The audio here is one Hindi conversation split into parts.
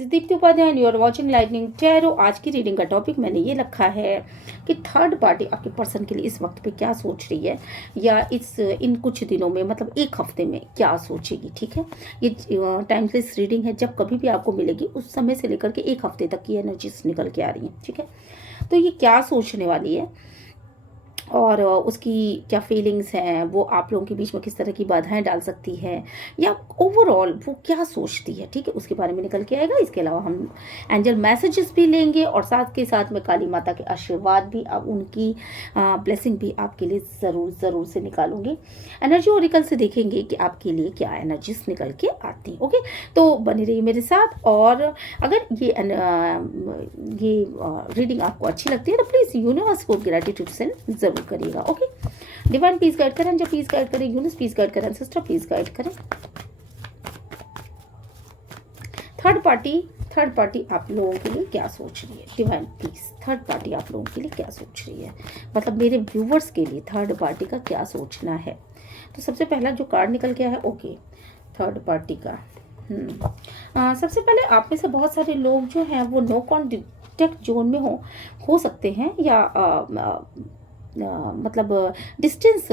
Deepti Upadhyay, you are watching lightning tarot. आज की रीडिंग का टॉपिक मैंने ये रखा है कि थर्ड पार्टी आपके पर्सन के लिए इस वक्त पे क्या सोच रही है, या इन कुछ दिनों में, मतलब एक हफ्ते में क्या सोचेगी। ठीक है, ये टाइमलेस रीडिंग है, जब कभी भी आपको मिलेगी उस समय से लेकर के एक हफ्ते तक की एनर्जीज निकल के आ रही है। ठीक है, तो ये क्या सोचने वाली है और उसकी क्या फीलिंग्स हैं, वो आप लोगों के बीच में किस तरह की बाधाएं डाल सकती है, या ओवरऑल वो क्या सोचती है। ठीक है, उसके बारे में निकल के आएगा। इसके अलावा हम एंजल मैसेजेस भी लेंगे और साथ के साथ में काली माता के आशीर्वाद भी, अब उनकी ब्लेसिंग भी आपके लिए ज़रूर से निकालूंगी। एनर्जी ओरिकल से देखेंगे कि आपके लिए क्या एनर्जीज निकल के आती हैं। ओके, तो बनी रहिए मेरे साथ। और अगर ये रीडिंग आपको अच्छी लगती है तो प्लीज़ यूनिवर्स को ग्रेटिट्यूड सेंड जरूर करिएगा। ओके, डिवाइन प्लीज गाइड करें, जब प्लीज गाइड करें, यूनिवर्स प्लीज गाइड करें, सिस्टर प्लीज गाइड करें। थर्ड पार्टी आप लोगों के लिए क्या सोच रही है। डिवाइन प्लीज, थर्ड पार्टी आप लोगों के लिए क्या सोच रही है, मतलब मेरे व्यूवर्स के लिए थर्ड पार्टी का क्या सोचना है। तो सबसे पहला जो कार्ड निकल गया है, ओके, थर्ड पार्टी का सबसे पहले आप में से बहुत सारे लोग जो हैं वो नो कॉन्टेक्ट जोन में हो सकते हैं, या मतलब डिस्टेंस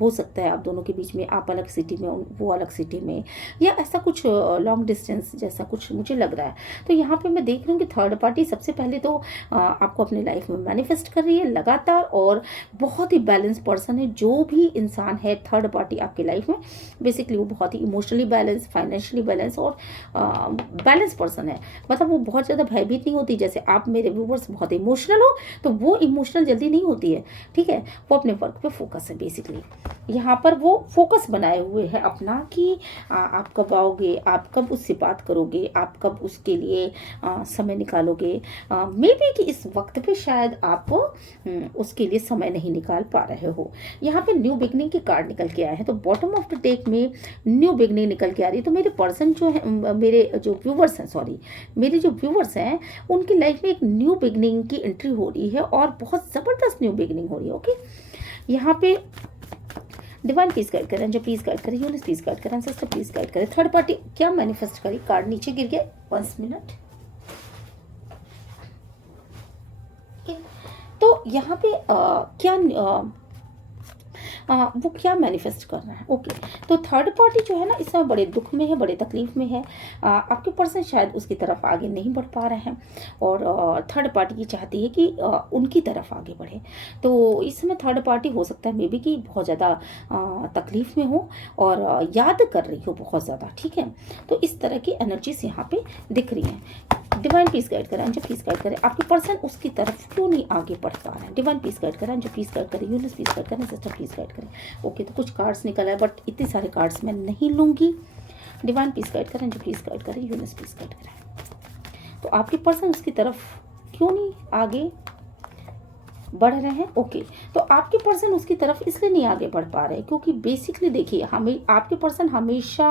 हो सकता है आप दोनों के बीच में, आप अलग सिटी में वो अलग सिटी में, या ऐसा कुछ लॉन्ग डिस्टेंस जैसा कुछ मुझे लग रहा है। तो यहाँ पे मैं देख रही हूँ कि थर्ड पार्टी सबसे पहले तो आपको अपने लाइफ में मैनिफेस्ट कर रही है लगातार, और बहुत ही बैलेंस पर्सन है। जो भी इंसान है थर्ड पार्टी आपकी लाइफ में, बेसिकली वो बहुत ही इमोशनली बैलेंस, फाइनेंशियली बैलेंस और बैलेंस पर्सन है। मतलब वो बहुत ज़्यादा भयभीत नहीं होती। जैसे आप मेरे व्यूवर्स बहुत इमोशनल हो, तो वो इमोशनल जल्दी नहीं होती है। ठीक है, वो अपने वर्क पे फोकस है। बेसिकली यहाँ पर वो फोकस बनाए हुए है अपना, कि आप कब आओगे, आप कब उससे बात करोगे, आप कब उसके लिए समय निकालोगे। मे बी कि इस वक्त पे शायद आप उसके लिए समय नहीं निकाल पा रहे हो। यहाँ पे न्यू बिगनिंग के कार्ड निकल के आए हैं, तो बॉटम ऑफ द डेक में न्यू बिगनिंग निकल के आ रही है। तो मेरे पर्सन जो है, मेरे जो व्यूवर्स हैं उनकी लाइफ में एक न्यू बिगनिंग की एंट्री हो रही है, और बहुत ज़बरदस्त न्यू बिगनिंग हो रही है। ओके, यहाँ पे डिवाइन प्लीज गाइड करें, जो प्लीज गाइड करें, यूनिवर्स प्लीज गाइड करें, सिस्टर प्लीज गाइड करें। थर्ड पार्टी क्या मैनिफेस्ट करी, कार्ड नीचे गिर गया, 1 मिनट। तो यहाँ पे वो क्या मैनिफेस्ट कर रहा है। ओके, तो थर्ड पार्टी जो है ना, इस समय बड़े दुख में है, बड़े तकलीफ में है। आपके पर्सन शायद उसकी तरफ आगे नहीं बढ़ पा रहे हैं, और थर्ड पार्टी की चाहती है कि उनकी तरफ आगे बढ़े। तो इस समय थर्ड पार्टी हो सकता है मे बी कि बहुत ज़्यादा तकलीफ में हो और याद कर रही हो बहुत ज़्यादा। ठीक है, तो इस तरह की एनर्जीज यहाँ पे दिख रही हैं। डिवाइन प्लीज गाइड करें, जो प्लीज गाइड करें, आपके पर्सन उसकी तरफ क्यों नहीं आगे बढ़ पा रहे हैं। डिवाइन प्लीज गाइड करें, जो प्लीज गाइड करें, यूनिवर्स प्लीज गाइड करें, सिस्टर प्लीज गाइड करें। ओके, तो कुछ कार्ड्स निकला है, बट इतने सारे कार्ड्स मैं नहीं लूंगी। डिवाइन प्लीज गाइड करें, जो प्लीज गाइड करें, यूनिवर्स प्लीज गाइड करें। तो आपके पर्सन उसकी तरफ क्यों नहीं आगे बढ़ रहे हैं। ओके, तो आपके पर्सन उसकी तरफ इसलिए नहीं आगे बढ़ पा रहे क्योंकि बेसिकली देखिए, हमें आपके पर्सन हमेशा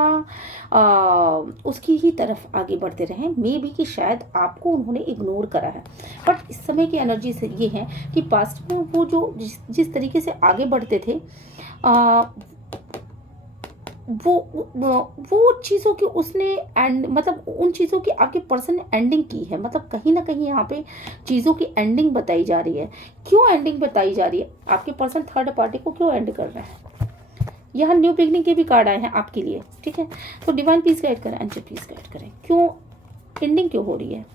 उसकी ही तरफ आगे बढ़ते रहे। मे बी कि शायद आपको उन्होंने इग्नोर करा है, बट इस समय की एनर्जी से ये है कि पास्ट में वो जो जिस तरीके से आगे बढ़ते थे, वो चीज़ों की उसने एंड, मतलब उन चीज़ों की आपके पर्सन ने एंडिंग की है। मतलब कहीं ना कहीं यहाँ पे चीज़ों की एंडिंग बताई जा रही है। क्यों एंडिंग बताई जा रही है, आपके पर्सन थर्ड पार्टी को क्यों एंड कर रहे हैं। यहाँ न्यू बिगनिंग के भी कार्ड आए हैं आपके लिए। ठीक है, तो डिवाइन प्लीज गाइड करें, एंजल प्लीज गाइड करें, क्यों एंडिंग क्यों हो रही है।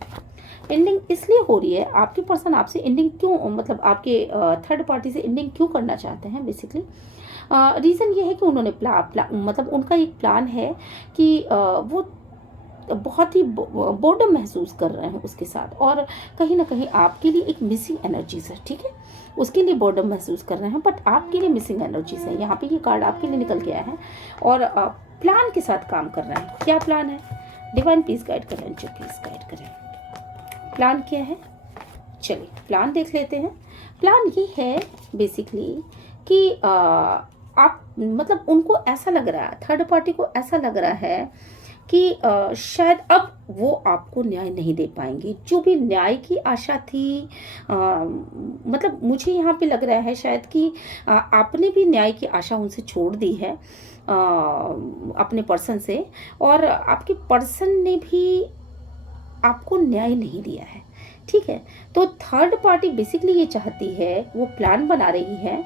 एंडिंग इसलिए हो रही है, आपके पर्सन आपसे एंडिंग क्यों, मतलब आपके थर्ड पार्टी से एंडिंग क्यों करना चाहते हैं। बेसिकली रीज़न ये है कि उन्होंने मतलब उनका एक प्लान है कि वो बहुत ही बोर्डम महसूस कर रहे हैं उसके साथ, और कहीं ना कहीं आपके लिए एक मिसिंग एनर्जीज है। ठीक है, उसके लिए बोर्डम महसूस कर रहे हैं, बट आपके लिए मिसिंग एनर्जीज है। यहाँ पे ये कार्ड आपके लिए निकल गया है, और प्लान के साथ काम कर रहे हैं। क्या प्लान है, डिवाइन प्लीज गाइड करें, जो प्लीज गाइड करें, प्लान क्या है। चलिए प्लान देख लेते हैं। प्लान ये है बेसिकली कि आप, मतलब उनको ऐसा लग रहा है, थर्ड पार्टी को ऐसा लग रहा है कि शायद अब वो आपको न्याय नहीं दे पाएंगे। जो भी न्याय की आशा थी, मतलब मुझे यहाँ पे लग रहा है शायद कि आपने भी न्याय की आशा उनसे छोड़ दी है, अपने पर्सन से, और आपके पर्सन ने भी आपको न्याय नहीं दिया है, ठीक है। तो थर्ड पार्टी बेसिकली ये चाहती है, वो प्लान बना रही है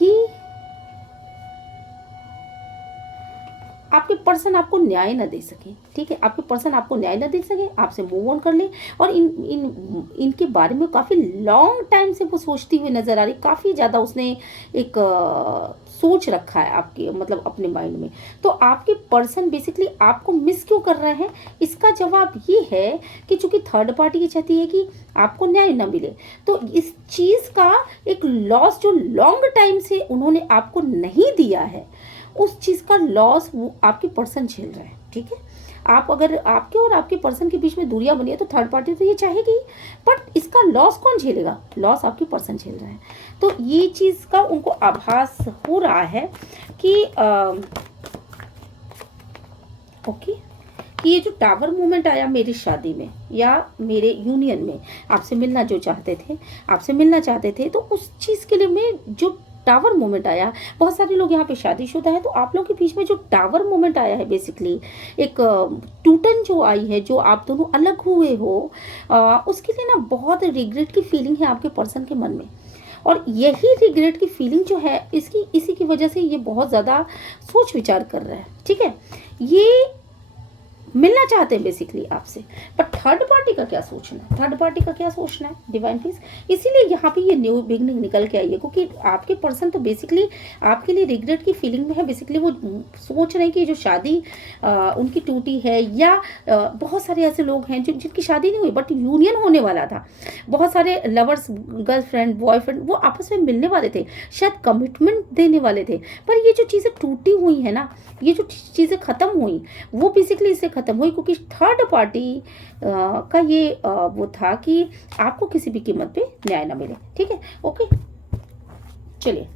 कि आपके पर्सन आपको न्याय ना दे सके, ठीक है। आपके पर्सन आपको न्याय ना दे सके, आपसे मूव ऑन कर ले। और इनके बारे में काफ़ी लॉन्ग टाइम से वो सोचती हुई नज़र आ रही, काफ़ी ज़्यादा उसने एक सोच रखा है आपके मतलब अपने माइंड में। तो आपके पर्सन बेसिकली आपको मिस क्यों कर रहे हैं, इसका जवाब ये है कि चूंकि थर्ड पार्टी ये चाहती है कि आपको न्याय ना मिले, तो इस चीज़ का एक लॉस जो लॉन्ग टाइम से उन्होंने आपको नहीं दिया है, उस चीज़ का लॉस वो आपके पर्सन झेल रहे हैं, ठीक है। आप अगर आपके और आपके पर्सन के बीच में दूरियां बनी है तो थर्ड पार्टी तो ये चाहेगी, बट इसका लॉस कौन झेलेगा, लॉस आपके पर्सन झेल रहे हैं। तो ये चीज़ का उनको आभास हो रहा है कि ओके, कि ये जो टावर मूवमेंट आया मेरी शादी में या मेरे यूनियन में, आपसे मिलना जो चाहते थे, आपसे मिलना चाहते थे, तो उस चीज़ के लिए में जो टावर मोमेंट आया, बहुत सारे लोग यहाँ पे शादीशुदा है, तो आप लोगों के बीच में जो टावर मोमेंट आया है, बेसिकली एक टूटन जो आई है, जो आप दोनों अलग हुए हो, उसके लिए ना बहुत रिग्रेट की फीलिंग है आपके पर्सन के मन में। और यही रिग्रेट की फीलिंग जो है इसी की वजह से ये बहुत ज़्यादा सोच विचार कर रहा है, ठीक है। ये मिलना चाहते हैं बेसिकली आपसे, पर थर्ड पार्टी का क्या सोचना है, थर्ड पार्टी का क्या सोचना है डिवाइन पीस। इसीलिए यहाँ पे ये न्यू बिगनिंग निकल के आई है, क्योंकि आपके पर्सन तो बेसिकली आपके लिए रिग्रेट की फीलिंग में है। बेसिकली वो सोच रहे हैं कि जो शादी उनकी टूटी है, या बहुत सारे ऐसे लोग हैं जिनकी शादी नहीं हुई बट यूनियन होने वाला था। बहुत सारे लवर्स, गर्लफ्रेंड, बॉयफ्रेंड, वो आपस में मिलने वाले थे, शायद कमिटमेंट देने वाले थे, पर ये जो चीज़ें टूटी हुई है ना, ये जो चीज़ें ख़त्म हुई, वो बेसिकली इससे ख़त्म हुई क्योंकि थर्ड पार्टी का ये वो था कि आपको किसी भी कीमत पे न्याय ना मिले, ठीक है। ओके, चलिए,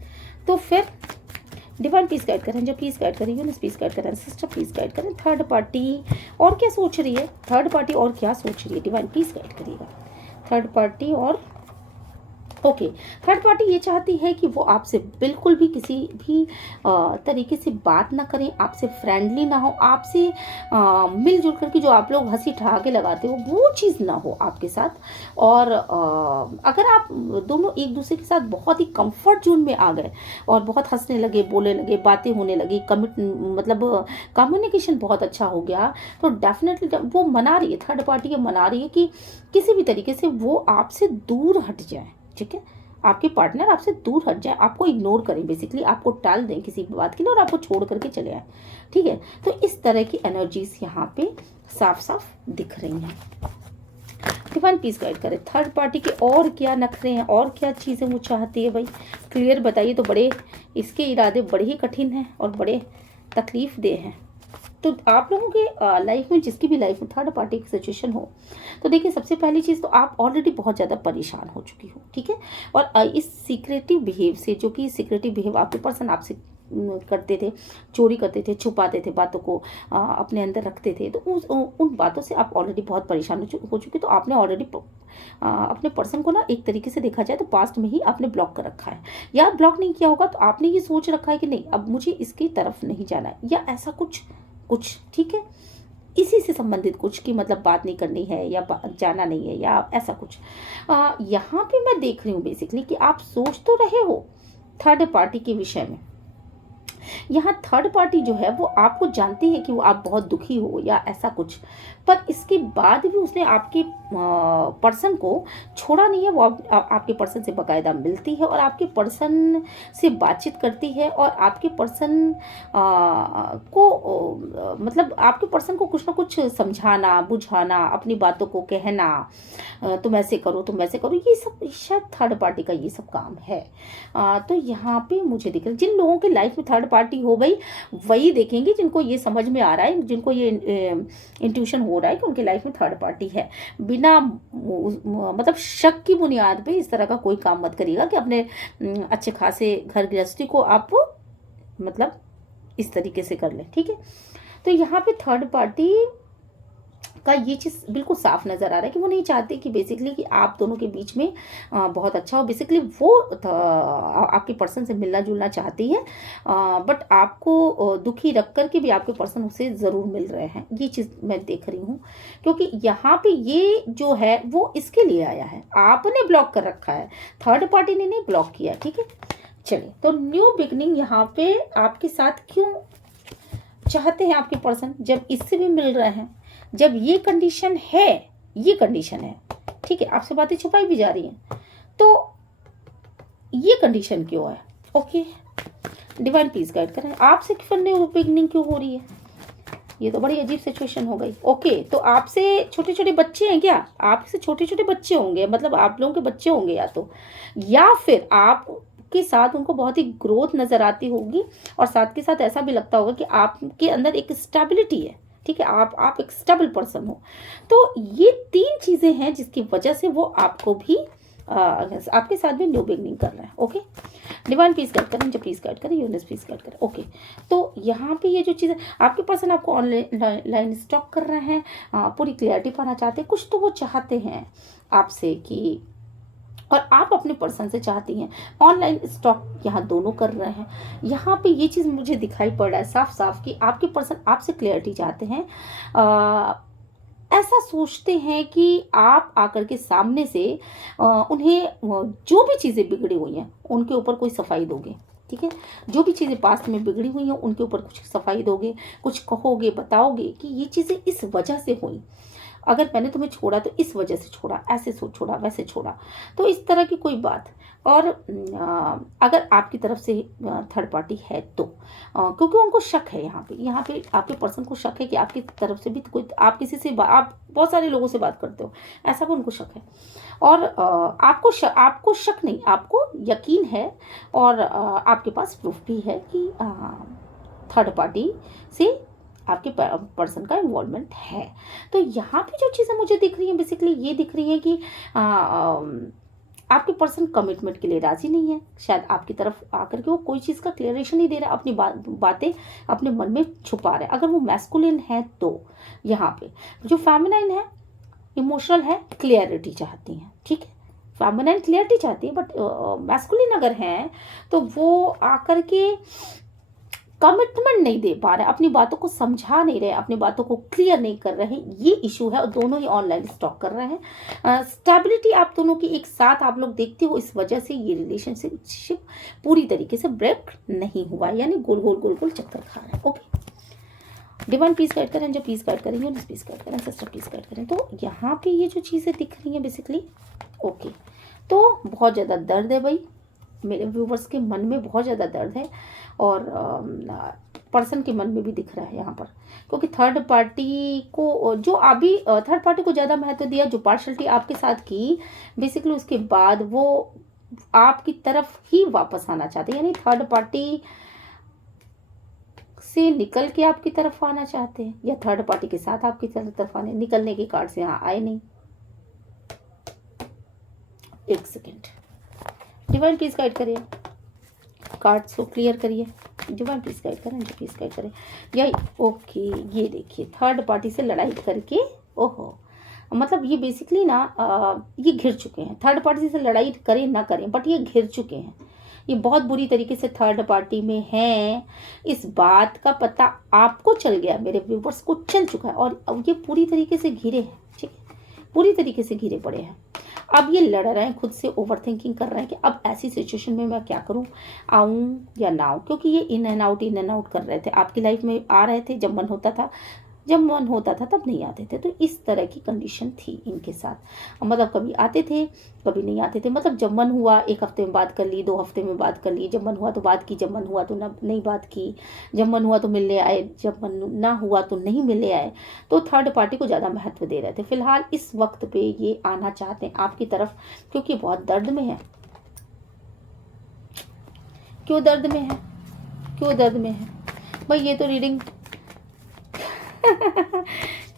तो फिर डिवाइन पीस गाइड करें, जो पीस गाइड करें, यूनिवर्स पीस गाइड करें, सिस्टर पीस गाइड करें, थर्ड पार्टी और क्या सोच रही है, थर्ड पार्टी और क्या सोच रही है, डिवाइन पीस गाइड करिएगा थर्ड पार्टी। और ओके, थर्ड पार्टी ये चाहती है कि वो आपसे बिल्कुल भी किसी भी तरीके से बात ना करें, आपसे फ्रेंडली ना हो, आपसे मिलजुल करके जो आप लोग हंसी ठहाके लगाते हो वो चीज़ ना हो आपके साथ। और अगर आप दोनों एक दूसरे के साथ बहुत ही कंफर्ट जोन में आ गए और बहुत हंसने लगे, बोलने लगे, बातें होने लगी, मतलब कम्युनिकेशन बहुत अच्छा हो गया, तो डेफिनेटली वो मना रही है, थर्ड पार्टी ये मना रही है कि किसी भी तरीके से वो आपसे दूर हट जाए, ठीक है। आपके पार्टनर आपसे दूर हट जाए, आपको इग्नोर करें, बेसिकली आपको टाल दें किसी बात के लिए और आपको छोड़ करके चले आए, ठीक है। तो इस तरह की एनर्जीज यहाँ पे साफ साफ दिख रही हैं। डिवाइन पीस गाइड करें थर्ड पार्टी के और क्या नखरे हैं, और क्या चीज़ें वो चाहती है, भाई क्लियर बताइए। तो बड़े इसके इरादे बड़े ही कठिन हैं और बड़े तकलीफ दे हैं। तो आप लोगों के लाइफ में, जिसकी भी लाइफ में थर्ड पार्टी की सिचुएशन हो, तो देखिए सबसे पहली चीज़ तो आप ऑलरेडी बहुत ज़्यादा परेशान हो चुकी हो, ठीक है। और इस सीक्रेटिव बिहेव से, जो कि सीक्रेटिव बिहेव आपके पर्सन आपसे करते थे, चोरी करते थे, छुपाते थे, बातों को अपने अंदर रखते थे, तो उन बातों से आप ऑलरेडी बहुत परेशान हो चुके। तो आपने ऑलरेडी अपने पर्सन को ना एक तरीके से देखा जाए तो पास्ट में ही आपने ब्लॉक कर रखा है, या ब्लॉक नहीं किया होगा तो आपने ये सोच रखा है कि नहीं अब मुझे इसकी तरफ नहीं जाना है, या ऐसा कुछ, ठीक है, इसी से संबंधित कुछ की मतलब बात नहीं करनी है या जाना नहीं है या ऐसा कुछ। यहाँ पे मैं देख रही हूँ बेसिकली कि आप सोच तो रहे हो थर्ड पार्टी के विषय में। यहाँ थर्ड पार्टी जो है वो आपको जानती है कि वो आप बहुत दुखी हो या ऐसा कुछ, पर इसके बाद भी उसने आपके पर्सन को छोड़ा नहीं है। वो आपके पर्सन से बाकायदा मिलती है और आपके पर्सन से बातचीत करती है, और आपके पर्सन को मतलब आपके पर्सन को कुछ ना कुछ समझाना, बुझाना, अपनी बातों को कहना, तुम ऐसे करो, तुम वैसे करो, ये सब शायद थर्ड पार्टी का ये सब काम है। तो यहाँ पे मुझे दिख रहा है जिन लोगों की लाइफ में थर्ड पार्टी हो गई वही देखेंगे जिनको ये समझ में आ रहा है, जिनको ये इंट्यूशन हो रहा है कि उनकी लाइफ में थर्ड पार्टी है। बिना मतलब शक की बुनियाद पे इस तरह का कोई काम मत करिएगा कि अपने अच्छे खासे घर गृहस्थी को आप मतलब इस तरीके से कर लें, ठीक है। तो यहाँ पे थर्ड पार्टी का ये चीज़ बिल्कुल साफ नज़र आ रहा है कि वो नहीं चाहते कि बेसिकली कि आप दोनों के बीच में बहुत अच्छा हो। बेसिकली वो आपके पर्सन से मिलना जुलना चाहती है, बट आपको दुखी रख कर के भी आपके पर्सन उसे ज़रूर मिल रहे हैं, ये चीज़ मैं देख रही हूँ। क्योंकि यहाँ पे ये जो है वो इसके लिए आया है, आपने ब्लॉक कर रखा है, थर्ड पार्टी ने नहीं ब्लॉक किया। ठीक है, चलिए, तो न्यू बिगनिंग यहाँ पे आपके साथ क्यों चाहते हैं आपके पर्सन, जब इससे भी मिल रहे हैं, जब ये कंडीशन है, ये कंडीशन है, ठीक है, आपसे बातें छुपाई भी जा रही हैं, तो ये कंडीशन क्यों है? ओके, डिवाइन प्लीज गाइड करें, आपसे फिर न्यू बिगनिंग क्यों हो रही है? ये तो बड़ी अजीब सिचुएशन हो गई। ओके, तो आपसे छोटे छोटे बच्चे हैं क्या? आपसे छोटे छोटे बच्चे होंगे, मतलब आप लोगों के बच्चे होंगे, या फिर आप के साथ उनको बहुत ही ग्रोथ नजर आती होगी, और साथ के साथ ऐसा भी लगता होगा कि आपके अंदर एक स्टेबिलिटी है। ठीक है, आप एक स्टेबल पर्सन हो। तो ये 3 चीजें हैं जिसकी वजह से वो आपको भी आपके साथ भी न्यू बिगनिंग कर रहा है। ओके, डिवाइन प्लीज गाइड करें, जो प्लीज गाइड करें, यूनिवर्स प्लीज गाइड करें। ओके, तो यहाँ पे ये जो चीज़ें आपके पर्सन आपको ऑनलाइन स्टॉक कर रहे हैं, पूरी क्लियरिटी पाना चाहते हैं, कुछ तो वो चाहते हैं आपसे कि, और आप अपने पर्सन से चाहती हैं। ऑनलाइन स्टॉक यहाँ दोनों कर रहे हैं। यहाँ पे ये चीज़ मुझे दिखाई पड़ रहा है साफ साफ कि आपके पर्सन आपसे क्लियरिटी चाहते हैं, ऐसा सोचते हैं कि आप आकर के सामने से उन्हें जो भी चीज़ें बिगड़ी हुई हैं उनके ऊपर कोई सफाई दोगे। ठीक है, जो भी चीज़ें पास्ट में बिगड़ी हुई हैं उनके ऊपर कुछ सफाई दोगे, कुछ कहोगे, बताओगे कि ये चीज़ें इस वजह से हुई, अगर मैंने तुम्हें छोड़ा तो इस वजह से छोड़ा, ऐसे छोड़ा, वैसे छोड़ा, तो इस तरह की कोई बात। और अगर आपकी तरफ से थर्ड पार्टी है तो क्योंकि उनको शक है, यहाँ पे आपके पर्सन को शक है कि आपकी तरफ से भी कोई, आप किसी से आप बहुत सारे लोगों से बात करते हो, ऐसा भी उनको शक है। और आपको शक नहीं, आपको यकीन है, और आपके पास प्रूफ भी है कि थर्ड पार्टी से आपके पर्सन का इन्वॉल्वमेंट है। तो यहाँ पे जो चीज़ें मुझे दिख रही हैं, बेसिकली ये दिख रही है कि आपके पर्सन कमिटमेंट के लिए राजी नहीं है, शायद आपकी तरफ आकर के वो कोई चीज़ का क्लियरेशन नहीं दे रहा, अपनी बातें अपने मन में छुपा रहे। अगर वो मैस्कुलिन है तो यहाँ पे जो फेमिनाइन है, इमोशनल है, क्लियरिटी चाहती हैं। ठीक है, फेमिनाइन क्लियरिटी चाहती है, बट मैस्कुलिन अगर है तो वो आकर के कमिटमेंट नहीं दे पा रहे, अपनी बातों को समझा नहीं रहे, अपनी बातों को क्लियर नहीं कर रहे, ये इशू है। और दोनों ही ऑनलाइन स्टॉक कर रहे हैं। स्टेबिलिटी आप दोनों की एक साथ आप लोग देखते हो, इस वजह से ये रिलेशनशिप पूरी तरीके से ब्रेक नहीं हुआ, यानी गोल गोल चक्कर खा रहे हैं। ओके, डिवाइन प्लीज गाइड करें, जो प्लीज गाइड करें, यूनिवर्स प्लीज गाइड करें, सिस्टर प्लीज गाइड करें। तो यहाँ पे ये जो चीज़ें दिख रही हैं बेसिकली, ओके, तो बहुत ज़्यादा दर्द है भाई, मेरे व्यूवर्स के मन में बहुत ज़्यादा दर्द है, और पर्सन के मन में भी दिख रहा है यहाँ पर, क्योंकि थर्ड पार्टी को जो अभी थर्ड पार्टी को ज़्यादा महत्व दिया, जो पार्शलिटी आपके साथ की, बेसिकली उसके बाद वो आपकी तरफ ही वापस आना चाहते हैं, यानी थर्ड पार्टी से निकल के आपकी तरफ आना चाहते हैं, या थर्ड पार्टी के साथ आपकी तरफ आने। निकलने के कार्ड से यहाँ आए नहीं। एक सेकेंड, डिवाइन प्लीज गाइड करिए, कार्ड को क्लियर करिए, डिवाइन प्लीज गाइड करें, जो प्लीज गाइड करें। यही ओके, ये देखिए थर्ड पार्टी से लड़ाई करके, ओहो, मतलब ये बेसिकली ना ये घिर चुके हैं। थर्ड पार्टी से लड़ाई करें ना करें, बट ये घिर चुके हैं, ये बहुत बुरी तरीके से थर्ड पार्टी में हैं। इस बात का पता आपको चल गया, मेरे व्यूवर्स को चल चुका है, और अब ये पूरी तरीके से घिरे हैं। ठीक है, पूरी तरीके से घिरे पड़े हैं। अब ये लड़ रहे हैं, खुद से ओवर थिंकिंग कर रहे हैं कि अब ऐसी सिचुएशन में मैं क्या करूं, आऊं या ना आऊं, क्योंकि ये इन एंड आउट कर रहे थे। आपकी लाइफ में आ रहे थे जब मन होता था, जब मन होता था तब नहीं आते थे। तो इस तरह की कंडीशन थी इनके साथ, मतलब कभी आते थे कभी नहीं आते थे, मतलब जब मन हुआ 1 हफ्ते में बात कर ली, 2 हफ्ते में बात कर ली, जब मन हुआ तो बात की, जब मन हुआ तो नहीं बात की, जब मन हुआ तो मिलने आए, जब मन ना हुआ तो नहीं मिलने आए। तो थर्ड पार्टी को ज़्यादा महत्व दे रहे थे। फिलहाल इस वक्त पे ये आना चाहते हैं आपकी तरफ, क्योंकि बहुत दर्द में है। क्यों दर्द में है, क्यों दर्द में है भाई? ये तो रीडिंग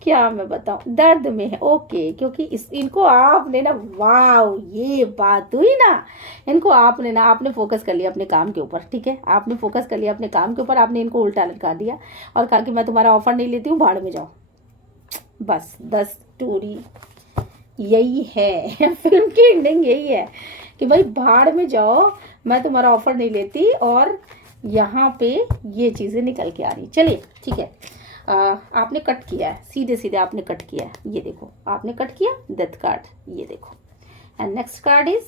क्या मैं बताऊं, दर्द में है। ओके, क्योंकि इनको आपने ना, वाव, ये बात हुई ना, इनको आपने फोकस कर लिया अपने काम के ऊपर। ठीक है, आपने फोकस कर लिया अपने काम के ऊपर, आपने इनको उल्टा लटका दिया और कहा कि मैं तुम्हारा ऑफर नहीं लेती हूँ, भाड़ में जाओ। बस 10 स्टोरी यही है फिल्म की एंडिंग यही है कि भाई भाड़ में जाओ, मैं तुम्हारा ऑफर नहीं लेती। और यहाँ पे ये चीज़ें निकल के आ रही। चलिए ठीक है, आपने कट किया है, सीधे सीधे आपने कट किया है, ये देखो आपने कट किया डेथ कार्ड, ये देखो। And next card is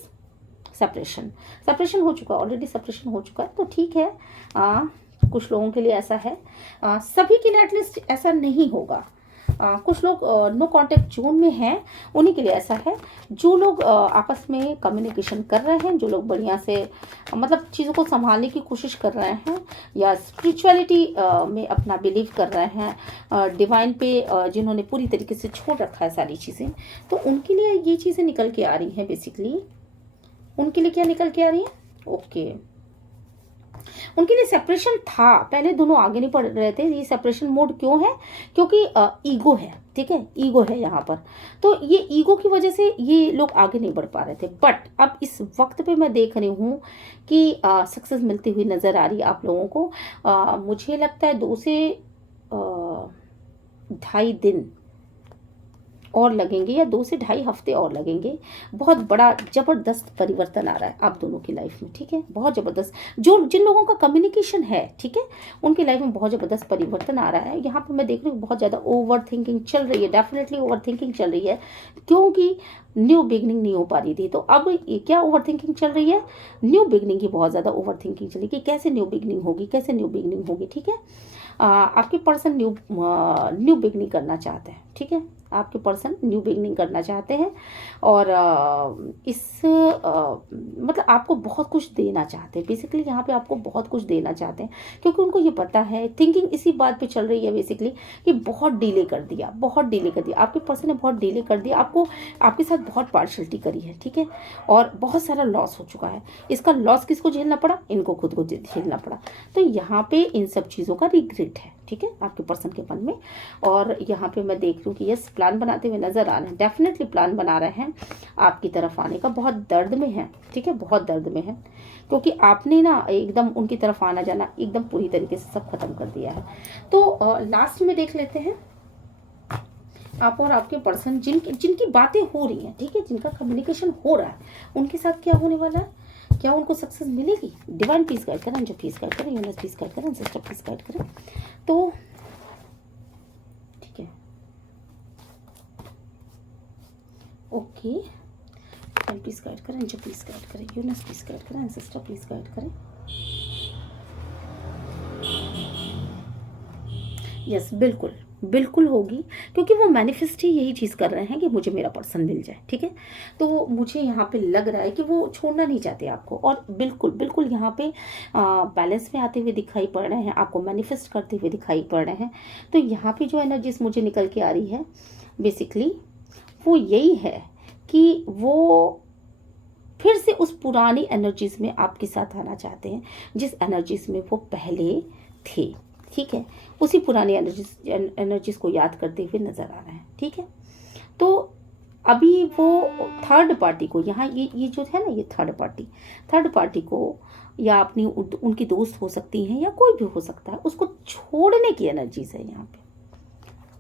separation. Separation हो चुका है ऑलरेडी, सेपरेशन हो चुका है, तो ठीक है। कुछ लोगों के लिए ऐसा है, सभी के लिए एटलीस्ट ऐसा नहीं होगा। कुछ लोग नो कांटेक्ट जोन में हैं, उन्हीं के लिए ऐसा है। जो लोग आपस में कम्युनिकेशन कर रहे हैं, जो लोग बढ़िया से मतलब चीज़ों को संभालने की कोशिश कर रहे हैं, या स्पिरिचुअलिटी में अपना बिलीव कर रहे हैं, डिवाइन पे जिन्होंने पूरी तरीके से छोड़ रखा है सारी चीज़ें, तो उनके लिए ये चीज़ें निकल के आ रही हैं। बेसिकली उनके लिए क्या निकल के आ रही है? ओके, उनके लिए सेपरेशन था, पहले दोनों आगे नहीं बढ़ रहे थे। ये सेपरेशन मोड क्यों है? क्योंकि ईगो है, ठीक है, ईगो है यहाँ पर। तो ये ईगो की वजह से ये लोग आगे नहीं बढ़ पा रहे थे। बट अब इस वक्त पे मैं देख रही हूँ कि सक्सेस मिलती हुई नज़र आ रही है आप लोगों को। मुझे लगता है 2 से 2.5 दिन और लगेंगे, या 2 से 2.5 हफ्ते और लगेंगे। बहुत बड़ा ज़बरदस्त परिवर्तन आ रहा है आप दोनों की लाइफ में, ठीक है, बहुत ज़बरदस्त। जो जिन लोगों का कम्युनिकेशन है, ठीक है, उनकी लाइफ में बहुत ज़बरदस्त परिवर्तन आ रहा है। यहाँ पे मैं देख रही हूँ बहुत ज़्यादा ओवर थिंकिंग चल रही है, डेफिनेटली ओवर थिंकिंग चल रही है, क्योंकि न्यू बिगनिंग नहीं हो पा रही थी। तो अब क्या ओवर थिंकिंग चल रही है? न्यू बिगनिंग की बहुत ज़्यादा ओवर थिंकिंग चली कि कैसे न्यू बिगनिंग होगी, कैसे न्यू बिगनिंग होगी, ठीक है। आपके पर्सन न्यू बिगनिंग करना चाहते हैं, ठीक है, आपके पर्सन न्यू बिगनिंग करना चाहते हैं। और मतलब आपको बहुत कुछ देना चाहते हैं। बेसिकली यहाँ पे आपको बहुत कुछ देना चाहते हैं, क्योंकि उनको ये पता है, थिंकिंग इसी बात पे चल रही है बेसिकली कि बहुत डिले कर दिया, बहुत डिले कर दिया आपके पर्सन ने, बहुत डिले कर दिया आपको, आपके साथ बहुत पार्शलिटी करी है, ठीक है, और बहुत सारा लॉस हो चुका है। इसका लॉस किसको झेलना पड़ा? इनको खुद को झेलना पड़ा। तो यहाँ पे इन सब चीज़ों का रिग्रेट है, ठीक है, आपके पर्सन के मन में। और यहाँ पे मैं देख रही हूँ कि यस, प्लान बनाते हुए नजर आ रहे हैं, डेफिनेटली प्लान बना रहे हैं आपकी तरफ आने का। बहुत दर्द में है, ठीक है, बहुत दर्द में है, क्योंकि आपने ना एकदम उनकी तरफ आना जाना एकदम पूरी तरीके से सब खत्म कर दिया है। तो लास्ट में देख लेते हैं आप और आपके पर्सन जिनकी बातें हो रही हैं, ठीक है, जिनका कम्युनिकेशन हो रहा है, उनके साथ क्या होने वाला है, क्या उनको सक्सेस मिलेगी? डिवाइन प्लीज गाइड करें, जो प्लीज गाइड करें, यूनिवर्स प्लीज गाइड करें, सिस्टर प्लीज गाइड करें। तो ठीक है, ओके, प्लीज गाइड करें, जो प्लीज गाइड करें, यूनिवर्स प्लीज गाइड करें, सिस्टर प्लीज गाइड करें। यस, बिल्कुल बिल्कुल होगी, क्योंकि वो मैनिफेस्ट ही यही चीज़ कर रहे हैं कि मुझे मेरा पर्सन मिल जाए, ठीक है। तो मुझे यहाँ पे लग रहा है कि वो छोड़ना नहीं चाहते आपको, और बिल्कुल बिल्कुल यहाँ पे बैलेंस में आते हुए दिखाई पड़ रहे हैं, आपको मैनिफेस्ट करते हुए दिखाई पड़ रहे हैं। तो यहाँ पे जो एनर्जीज मुझे निकल के आ रही है बेसिकली वो यही है कि वो फिर से उस पुरानी एनर्जीज में आपके साथ आना चाहते हैं, जिस एनर्जीज में वो पहले थे, ठीक है, उसी पुरानी एनर्जीज को याद करते हुए नजर आ रहे हैं, ठीक है। तो अभी वो थर्ड पार्टी को, यहाँ ये जो है ना, ये थर्ड पार्टी को, या अपनी उनकी दोस्त हो सकती हैं, या कोई भी हो सकता है, उसको छोड़ने की एनर्जीज है यहाँ पे,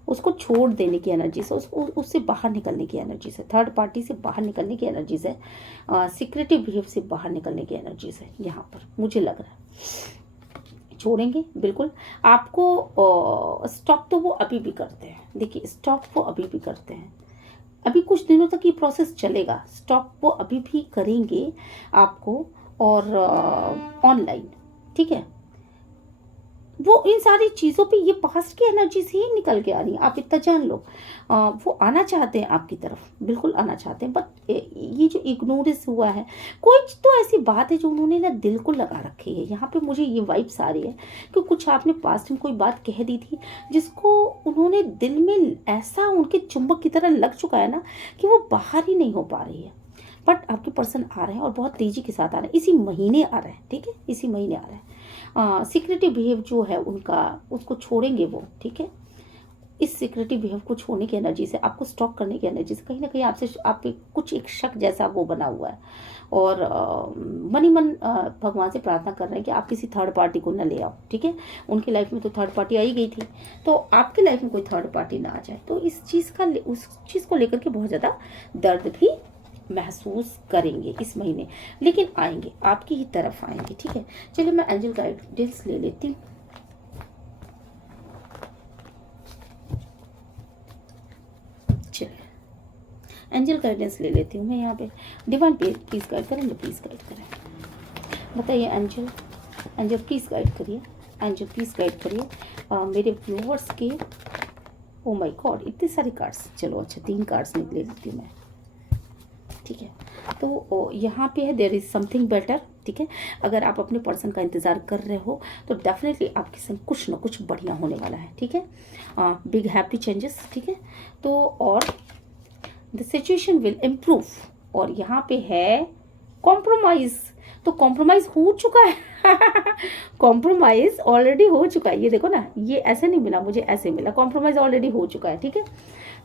उसको छोड़ देने की एनर्जीज है, उससे बाहर निकलने की एनर्जीज है, थर्ड पार्टी से बाहर निकलने की एनर्जीज है, सीक्रेटिव बिहेव से बाहर निकलने की एनर्जीज है यहाँ पर, मुझे लग रहा है छोड़ेंगे बिल्कुल। आपको स्टॉक तो वो अभी भी करते हैं, देखिए स्टॉक वो अभी भी करते हैं, अभी कुछ दिनों तक ये प्रोसेस चलेगा, स्टॉक वो अभी भी करेंगे आपको, और ऑनलाइन, ठीक है। वो इन सारी चीज़ों पे ये पास्ट की एनर्जी से ही निकल के आ रही है, आप इतना जान लो। वो आना चाहते हैं आपकी तरफ, बिल्कुल आना चाहते हैं, बट ये जो इग्नोरेंस हुआ है, कोई तो ऐसी बात है जो उन्होंने ना दिल को लगा रखी है। यहाँ पे मुझे ये वाइब्स आ रही है कि कुछ आपने पास्ट में कोई बात कह दी थी जिसको उन्होंने दिल में ऐसा उनके चुंबक की तरह लग चुका है ना कि वो बाहर ही नहीं हो पा रही है। बट आपके पर्सन आ रहे हैं और बहुत तेज़ी के साथ आ रहे हैं, इसी महीने आ रहे हैं, ठीक है, इसी महीने आ रहे हैं। सीक्रेटिव बिहेव जो है उनका, उसको छोड़ेंगे वो, ठीक है। इस सिक्योरिटी बिहेव को छोड़ने की एनर्जी से, आपको स्टॉक करने की एनर्जी से, कहीं ना कहीं आपसे आप पे कुछ एक शक जैसा वो बना हुआ है। और मन ही मन भगवान से प्रार्थना कर रहे हैं कि आप किसी थर्ड पार्टी को न ले आओ, ठीक है। उनकी लाइफ में तो थर्ड पार्टी आई गई थी, तो आपकी लाइफ में कोई थर्ड पार्टी ना आ जाए। तो इस चीज़ का, उस चीज़ को लेकर के बहुत ज़्यादा दर्द भी महसूस करेंगे इस महीने, लेकिन आएंगे, आपकी ही तरफ आएंगे, ठीक है। चलिए मैं एंजल गाइडेंस ले लेती हूँ। चलिए एंजल गाइडेंस ले लेती हूँ मैं यहाँ पे। डिवाइन प्लीज गाइड करें, प्लीज गाइड करें, बताइए एंजल, एंजल प्लीज गाइड करिए, एंजल प्लीज गाइड करिए मेरे व्यूवर्स के। ओ माय गॉड, इतने सारे कार्ड्स। चलो अच्छा, 3 कार्ड्स निकले लेती हूँ मैं, ठीक है। तो यहाँ पे है देयर इज समथिंग बेटर, ठीक है। अगर आप अपने पर्सन का इंतजार कर रहे हो तो डेफिनेटली आपके संग कुछ ना कुछ बढ़िया होने वाला है, ठीक है। बिग हैप्पी चेंजेस, ठीक है। तो और द सिचुएशन विल इम्प्रूव, और यहाँ पे है कॉम्प्रोमाइज, तो कॉम्प्रोमाइज हो चुका है कॉम्प्रोमाइज ऑलरेडी हो चुका है, ये देखो ना, ये ऐसे नहीं मिला मुझे, ऐसे मिला, कॉम्प्रोमाइज ऑलरेडी हो चुका है, ठीक है।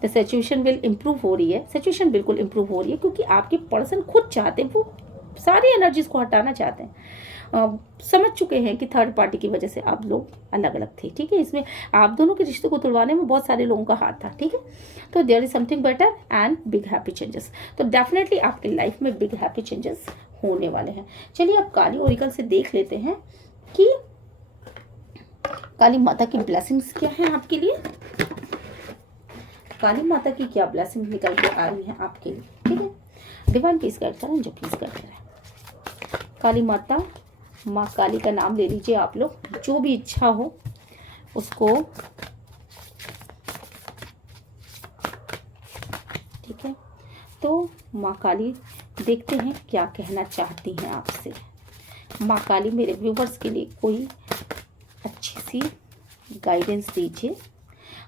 द सिचुएशन विल इम्प्रूव हो रही है, सिचुएशन बिल्कुल इम्प्रूव हो रही है, क्योंकि आपके पर्सन खुद चाहते हैं, वो सारी एनर्जीज को हटाना चाहते हैं। समझ चुके हैं कि थर्ड पार्टी की वजह से आप लोग अलग अलग थे, ठीक है। इसमें आप दोनों के रिश्ते को तुड़वाने में बहुत सारे लोगों का हाथ था, ठीक है। तो there is something better and big happy changes, तो डेफिनेटली आपकी लाइफ में बिग हैप्पी चेंजेस होने वाले हैं। चलिए अब काली ओरिकल से देख लेते हैं कि काली माता की ब्लेसिंग्स क्या है आपके लिए, काली माता की क्या ब्लेसिंग निकल के आ रही है आपके लिए, ठीक है। डिवाइन प्लीज गाइड करें, जो प्लीज गाइड करें। काली माता, माँ काली का नाम ले लीजिए आप लोग, जो भी इच्छा हो उसको, ठीक है। तो माँ काली देखते हैं क्या कहना चाहती हैं आपसे। माँ काली मेरे व्यूवर्स के लिए कोई अच्छी सी गाइडेंस दीजिए।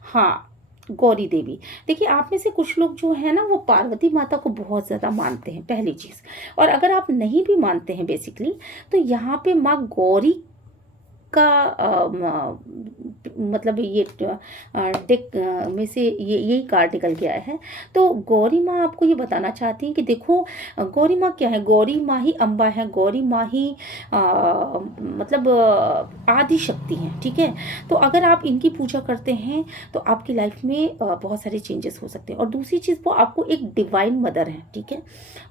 हाँ, गौरी देवी, देखिए आप में से कुछ लोग जो है ना वो पार्वती माता को बहुत ज़्यादा मानते हैं, पहली चीज़। और अगर आप नहीं भी मानते हैं बेसिकली, तो यहाँ पे माँ गौरी का मतलब ये डेक में से ये यही कार्ड निकल के आया है। तो गौरी माँ आपको ये बताना चाहती हैं कि देखो, गौरी माँ क्या है, गौरी माँ ही अम्बा है, गौरी माँ ही मतलब आदि शक्ति है, ठीक है। तो अगर आप इनकी पूजा करते हैं तो आपकी लाइफ में बहुत सारे चेंजेस हो सकते हैं। और दूसरी चीज़, वो आपको एक डिवाइन मदर है, ठीक है।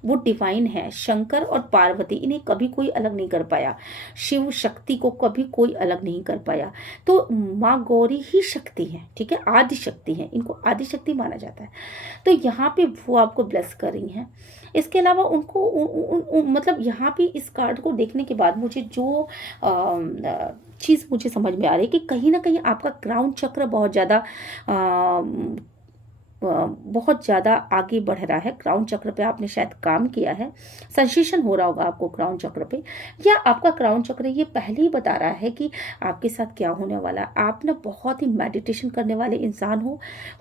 वो डिवाइन है, शंकर और पार्वती, इन्हें कभी कोई अलग नहीं कर पाया, शिव शक्ति को कभी कोई अलग नहीं कर पाया। तो माँ गौरी ही शक्ति है, ठीक है, आदि शक्ति है, इनको आदि शक्ति माना जाता है। तो यहाँ पे वो आपको ब्लेस कर रही हैं। इसके अलावा उनको मतलब यहाँ पे इस कार्ड को देखने के बाद मुझे जो चीज़ मुझे समझ में आ रही है कि कहीं ना कहीं आपका क्राउन चक्र बहुत ज़्यादा आगे बढ़ रहा है। क्राउन चक्र पे आपने शायद काम किया है, सेंसेशन हो रहा होगा आपको क्राउन चक्र पे, या आपका क्राउन चक्र ये पहले ही बता रहा है कि आपके साथ क्या होने वाला है। आप ना बहुत ही मेडिटेशन करने वाले इंसान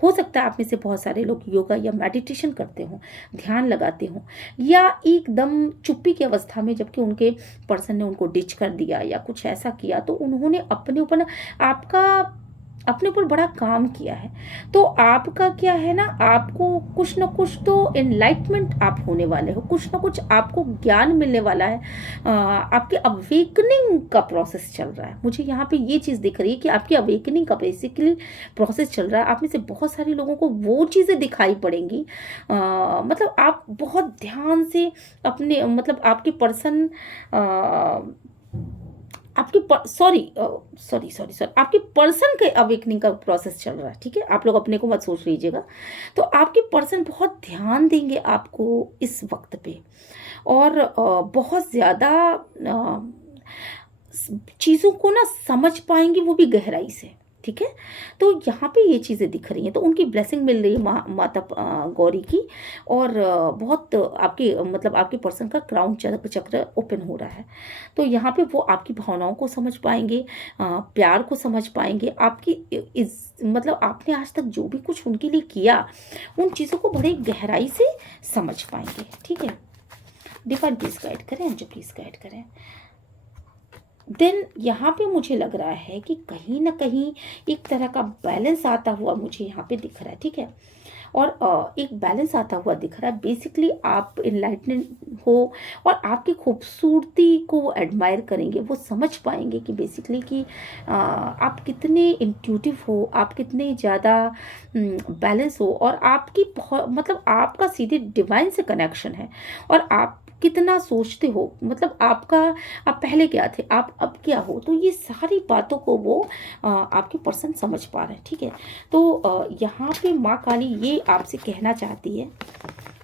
हो सकता है आप में से बहुत सारे लोग योगा या मेडिटेशन करते हो, ध्यान लगाते हो, या एकदम चुप्पी की अवस्था में जबकि उनके पर्सन ने उनको डिच कर दिया या कुछ ऐसा किया, तो उन्होंने अपने ऊपर बड़ा काम किया है। तो आपका क्या है ना, आपको कुछ ना कुछ तो एनलाइटमेंट आप होने वाले हो, कुछ ना कुछ आपको ज्ञान मिलने वाला है। आपके अवेकनिंग का प्रोसेस चल रहा है। मुझे यहाँ पे ये चीज़ दिख रही है कि आपकी अवेकनिंग का बेसिकली प्रोसेस चल रहा है। आप में से बहुत सारे लोगों को वो चीज़ें दिखाई पड़ेंगी, मतलब आप बहुत ध्यान से अपने मतलब आपके पर्सन आपके आपके पर्सन के अवेकनिंग का प्रोसेस चल रहा है, ठीक है। आप लोग अपने को मत सोच लीजिएगा। तो आपके पर्सन बहुत ध्यान देंगे आपको इस वक्त पे, और बहुत ज़्यादा चीज़ों को ना समझ पाएंगे, वो भी गहराई से, ठीक है। तो यहाँ पे ये चीज़ें दिख रही हैं। तो उनकी ब्लेसिंग मिल रही है माता गौरी की, और बहुत आपके मतलब आपके पर्सन का क्राउन चक्र ओपन हो रहा है। तो यहाँ पे वो आपकी भावनाओं को समझ पाएंगे, प्यार को समझ पाएंगे, आपकी मतलब आपने आज तक जो भी कुछ उनके लिए किया, उन चीज़ों को बड़े गहराई से समझ पाएंगे, ठीक है। डिवाइन प्लीज गाइड करें, जो प्लीज गाइड करें। देन यहाँ पे मुझे लग रहा है कि कहीं ना कहीं एक तरह का बैलेंस आता हुआ मुझे यहाँ पे दिख रहा है, ठीक है। और एक बैलेंस आता हुआ दिख रहा है। बेसिकली आप इनलाइटमेंट हो और आपकी खूबसूरती को वो एडमायर करेंगे, वो समझ पाएंगे कि बेसिकली कि आप कितने इंट्यूटिव हो, आप कितने ज़्यादा बैलेंस हो, और आपकी बहुत मतलब आपका सीधे डिवाइन से कनेक्शन है, और आप कितना सोचते हो, मतलब आपका आप पहले क्या थे, आप अब क्या हो। तो ये सारी बातों को वो आपके पर्सन समझ पा रहे हैं, ठीक है। तो यहाँ पे माँ काली ये आपसे कहना चाहती है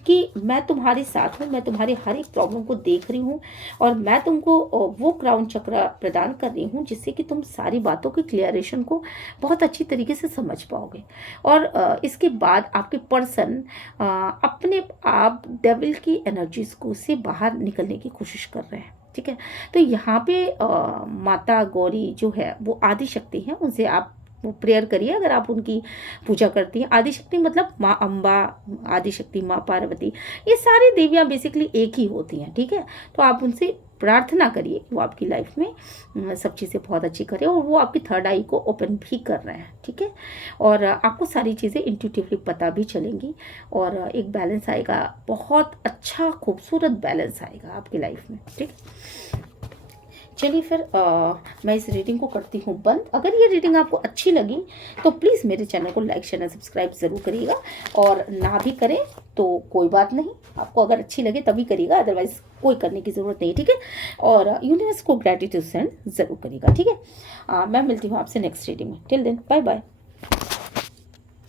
कि मैं तुम्हारे साथ हूँ, मैं तुम्हारे हर एक प्रॉब्लम को देख रही हूँ, और मैं तुमको वो क्राउन चक्र प्रदान कर रही हूँ जिससे कि तुम सारी बातों के क्लियरेशन को बहुत अच्छी तरीके से समझ पाओगे। और इसके बाद आपके पर्सन अपने आप डेविल की एनर्जीज को से बाहर निकलने की कोशिश कर रहे हैं, ठीक है। तो यहाँ पे माता गौरी जो है वो आदि शक्ति है, उनसे आप वो प्रेयर करिए अगर आप उनकी पूजा करती हैं। आदि शक्ति मतलब माँ अम्बा, आदि शक्ति माँ पार्वती, ये सारी देवियाँ बेसिकली एक ही होती हैं, ठीक है। तो आप उनसे प्रार्थना करिए वो आपकी लाइफ में सब चीज़ें बहुत अच्छी करें, और वो आपकी थर्ड आई को ओपन भी कर रहे हैं, ठीक है। और आपको सारी चीज़ें इंट्यूटिवली पता भी चलेंगी, और एक बैलेंस आएगा, बहुत अच्छा खूबसूरत बैलेंस आएगा आपकी लाइफ में, ठीक है। चलिए फिर मैं इस रीडिंग को करती हूँ बंद। अगर ये रीडिंग आपको अच्छी लगी तो प्लीज़ मेरे चैनल को लाइक शेयर सब्सक्राइब ज़रूर करिएगा, और ना भी करें तो कोई बात नहीं, आपको अगर अच्छी लगे तभी करिएगा, अदरवाइज कोई करने की ज़रूरत नहीं, ठीक है। और यूनिवर्स को ग्रेटिट्यूड सेंड ज़रूर करिएगा, ठीक है। मैं मिलती हूँ आपसे नेक्स्ट रीडिंग में। Till then bye bye.